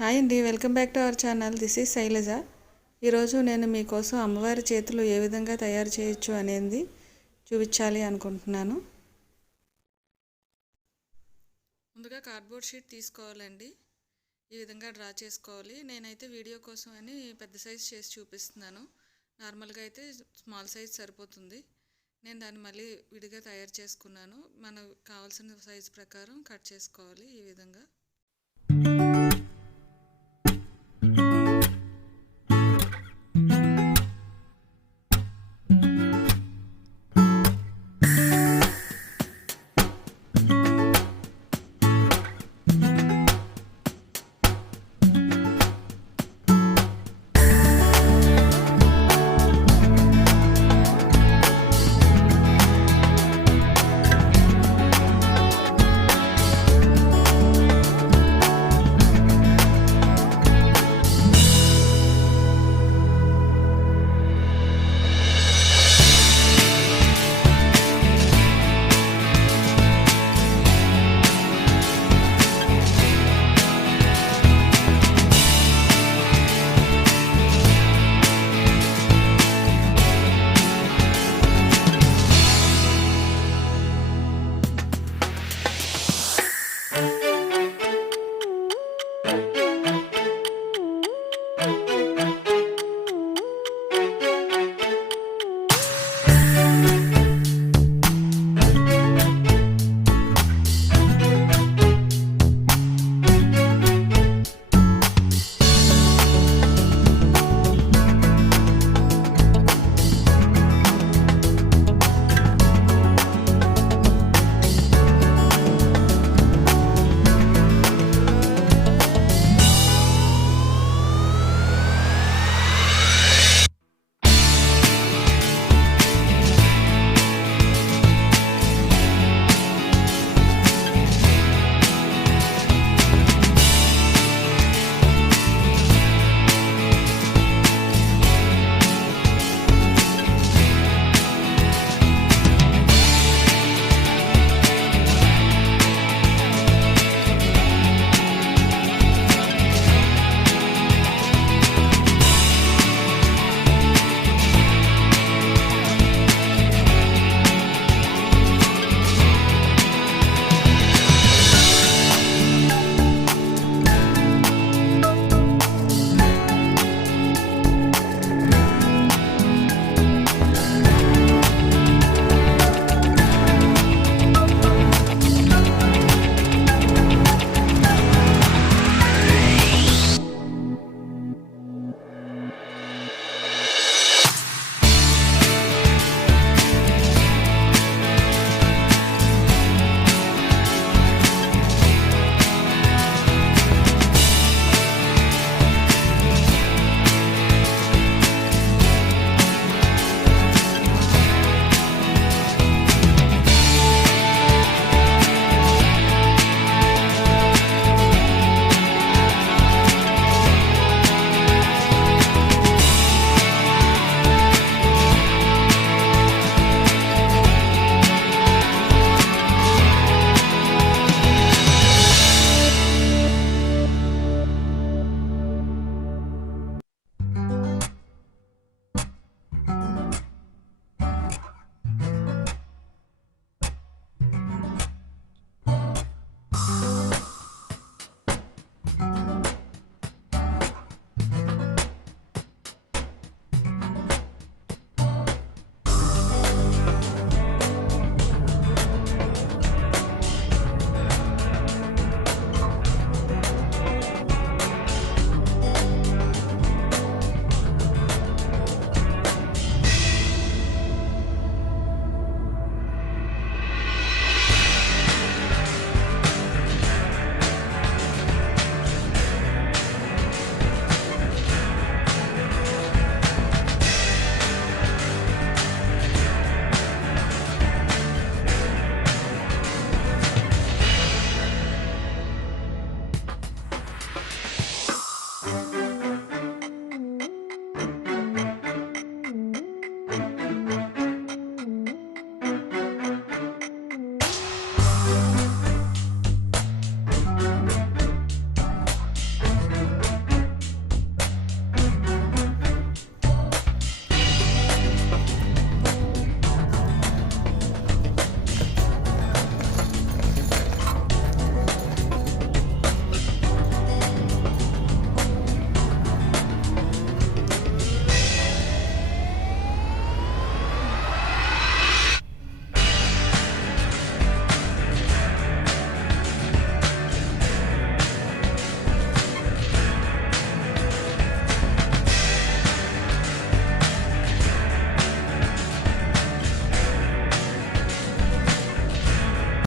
Hi అండి, welcome back to our channel. This is Shailaja. ఈరోజు నేను మీకోసం అమ్మవారి చేతులు ఏ విధంగా తయారు చేయొచ్చు అనేది చూపించాలి అనుకుంటున్నాను. ముందుగా కార్డ్బోర్డ్ షీట్ తీసుకోవాలండి. ఈ విధంగా డ్రా చేసుకోవాలి. నేనైతే వీడియో కోసం అని పెద్ద సైజ్ చేసి చూపిస్తున్నాను. నార్మల్గా అయితే స్మాల్ సైజ్ సరిపోతుంది. నేను దాన్ని మళ్ళీ విడిగా తయారు చేసుకున్నాను. మనకు కావాల్సిన సైజ్ ప్రకారం కట్ చేసుకోవాలి. ఈ విధంగా